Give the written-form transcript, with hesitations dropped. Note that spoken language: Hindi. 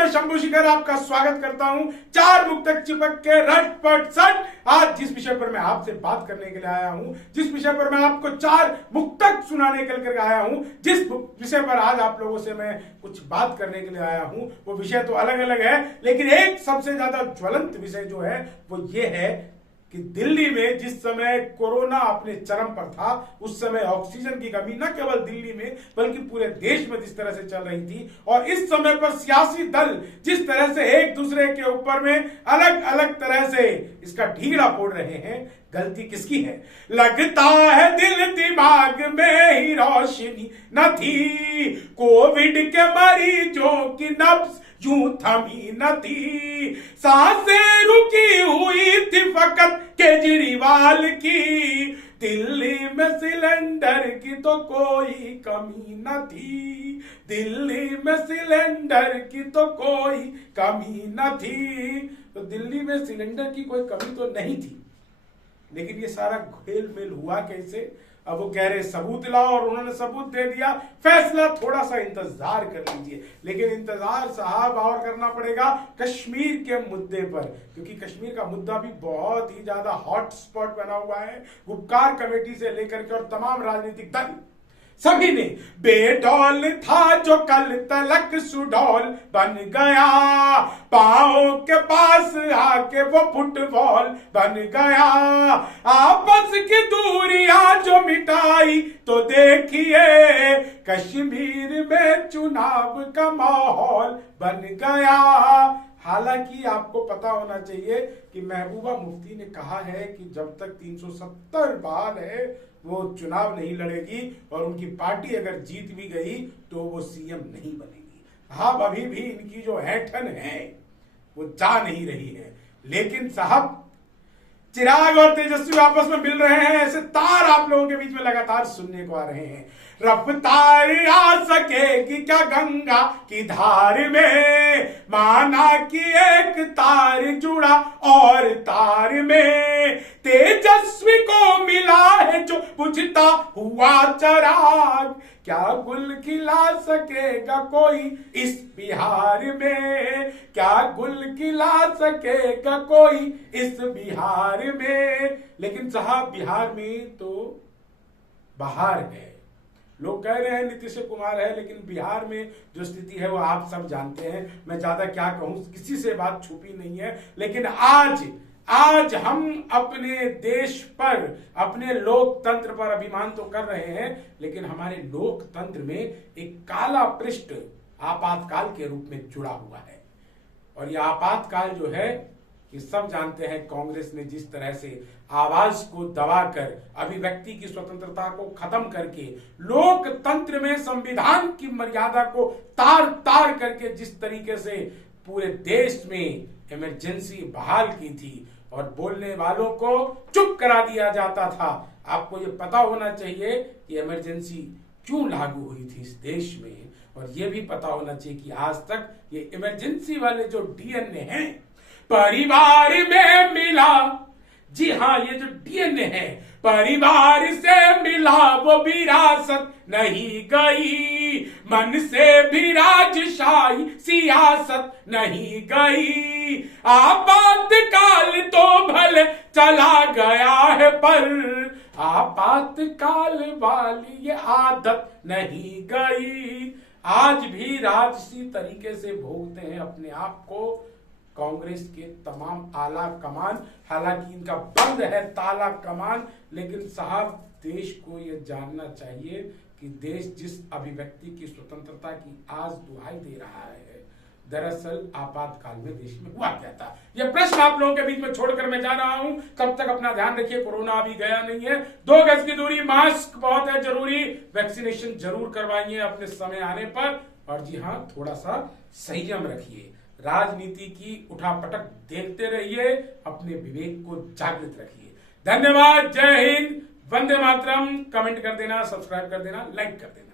मैं शंभू शिखर आपका स्वागत करता हूं। चार मुक्तक चिपक के रट पट सट। आज जिस विषय पर मैं आपसे बात करने के लिए आया हूं, जिस विषय पर मैं आपको चार मुक्तक सुनाने के लिए आया हूं, जिस विषय पर आज आप लोगों से मैं कुछ बात करने के लिए आया हूं, वो विषय तो अलग अलग है, लेकिन एक सबसे ज्यादा ज्वलंत विषय जो है वो ये है कि दिल्ली में जिस समय कोरोना अपने चरम पर था, उस समय ऑक्सीजन की कमी न केवल दिल्ली में बल्कि पूरे देश में जिस तरह से चल रही थी, और इस समय पर सियासी दल जिस तरह से एक दूसरे के ऊपर में अलग अलग तरह से इसका ढीला फोड़ रहे हैं, गलती किसकी है? लगता है दिल दिमाग में ही रोशनी न थी, कोविड के मरीजों की नब्ज यूं थमी न थी, सांसें रुकी हुई थी फकत केजरीवाल की, दिल्ली में सिलेंडर की तो कोई कमी न थी, दिल्ली में सिलेंडर की तो कोई कमी न थी। तो दिल्ली में सिलेंडर की कोई कमी तो नहीं थी, लेकिन ये सारा खेल मेल हुआ कैसे? अब वो कह रहे सबूत लाओ, और उन्होंने सबूत दे दिया, फैसला थोड़ा सा इंतजार कर लीजिए। लेकिन इंतजार साहब और करना पड़ेगा कश्मीर के मुद्दे पर, क्योंकि कश्मीर का मुद्दा भी बहुत ही ज्यादा हॉट स्पॉट बना हुआ है। गुपकार कमेटी से लेकर के और तमाम राजनीतिक दल सभी ने, बेडौल था जो कल तलक सुडौल बन गया, पांव के पास आके वो फुटबॉल बन गया, आपस की दूरियां जो मिटाई तो देखिए, कश्मीर में चुनाव का माहौल बन गया। हालांकि आपको पता होना चाहिए कि महबूबा मुफ्ती ने कहा है कि जब तक 370 बहाल है वो चुनाव नहीं लड़ेगी, और उनकी पार्टी अगर जीत भी गई तो वो सीएम नहीं बनेगी। हाँ, अभी भी इनकी जो हैठन है वो जा नहीं रही है, लेकिन साहब चिराग और तेजस्वी आपस में मिल रहे हैं, ऐसे तार आप लोगों के बीच में लगातार सुनने को आ रहे हैं। रफ्तार आ सकेगी क्या गंगा की धार में, माना कि एक तार जुड़ा और तार में, तेजस्वी को मिला है जो बुझता हुआ चिराग, क्या गुल खिला सकेगा कोई इस बिहार में, क्या गुल खिला सकेगा कोई इस बिहार में। लेकिन साहब बिहार में तो बहार है, लोग कह रहे हैं नीतीश कुमार है, लेकिन बिहार में जो स्थिति है वो आप सब जानते हैं। मैं ज्यादा क्या कहूं, किसी से बात छुपी नहीं है। लेकिन आज हम अपने देश पर, अपने लोकतंत्र पर अभिमान तो कर रहे हैं, लेकिन हमारे लोकतंत्र में एक काला पृष्ठ आपातकाल के रूप में जुड़ा हुआ है। और यह आपातकाल जो है, ये सब जानते हैं, कांग्रेस ने जिस तरह से आवाज को दबाकर, अभिव्यक्ति की स्वतंत्रता को खत्म करके, लोकतंत्र में संविधान की मर्यादा को तार तार करके जिस तरीके से पूरे देश में इमरजेंसी बहाल की थी और बोलने वालों को चुप करा दिया जाता था। आपको ये पता होना चाहिए कि इमरजेंसी क्यों लागू हुई थी इस देश में, और ये भी पता होना चाहिए कि आज तक ये इमरजेंसी वाले जो डीएनए हैं परिवार में मिला। जी हाँ, ये जो डीएनए है परिवार से मिला, वो विरासत नहीं गई, मन से भी राजशाही सियासत नहीं गई, आपातकाल तो भले चला गया है, पर आपातकाल वाली ये आदत नहीं गई। आज भी राजसी तरीके से भोगते हैं अपने आप को कांग्रेस के तमाम आला कमान। हालांकि इनका बंद है ताला कमान, लेकिन साहब देश को यह जानना चाहिए कि देश जिस अभिव्यक्ति की स्वतंत्रता की आज दुहाई दे रहा है, दरअसल आपातकाल में देश में हुआ क्या था। यह प्रश्न आप लोगों के बीच में छोड़कर मैं जा रहा हूं। तब तक अपना ध्यान रखिए, कोरोना अभी गया नहीं है, 2 गज की दूरी, मास्क बहुत है जरूरी, वैक्सीनेशन जरूर करवाइए अपने समय आने पर, और जी हाँ, थोड़ा सा संयम रखिए, राजनीति की उठापटक देखते रहिए, अपने विवेक को जागृत रखिए। धन्यवाद, जय हिंद, वंदे मातरम। कमेंट कर देना, सब्सक्राइब कर देना, लाइक कर देना।